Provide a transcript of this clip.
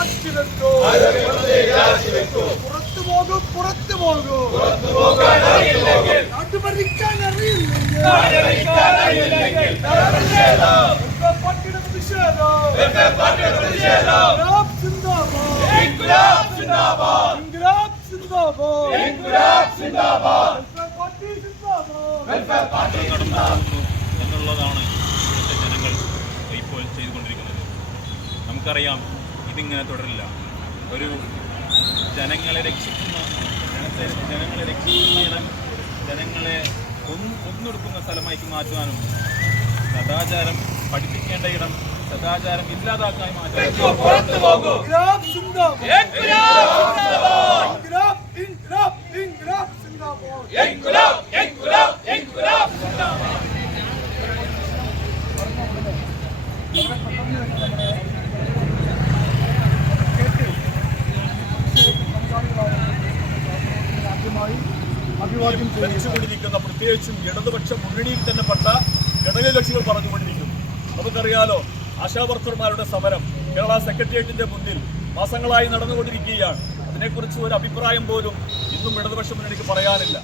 രാജിവെക്കൂ. പുറത്തു പോകൂ. നാട്ടുഭരിക്കാൻ അറിയില്ലെങ്കിൽ എന്നുള്ളതാണ് ഇവിടുത്തെ ജനങ്ങൾ ഇപ്പോൾ ചെയ്തുകൊണ്ടിരിക്കുന്നത്. നമുക്കറിയാം ഇതിങ്ങനെ തുടരില്ല. ഒരു ജനങ്ങളെ രക്ഷിക്കുന്ന ഇടം ജനങ്ങളെ ഒന്നെടുക്കുന്ന സ്ഥലമാക്കി മാറ്റുവാനും സദാചാരം പഠിപ്പിക്കേണ്ട ഇടം സദാചാരം ഇല്ലാതാക്കാൻ മാറ്റാനും ഭരിച്ചുകൊണ്ടിരിക്കുന്ന പ്രത്യേകിച്ചും ഇടതുപക്ഷ മുന്നണിയിൽ തന്നെ പെട്ട ഘടകകക്ഷികൾ പറഞ്ഞുകൊണ്ടിരിക്കുന്നു. നമുക്കറിയാലോ, ആശാവർക്കർമാരുടെ സമരം കേരള സെക്രട്ടേറിയറ്റിന്റെ മുന്നിൽ മാസങ്ങളായി നടന്നുകൊണ്ടിരിക്കുകയാണ്. അതിനെക്കുറിച്ച് ഒരു അഭിപ്രായം പോലും ഇന്നും ഇടതുപക്ഷ മുന്നണിക്ക് പറയാനില്ല.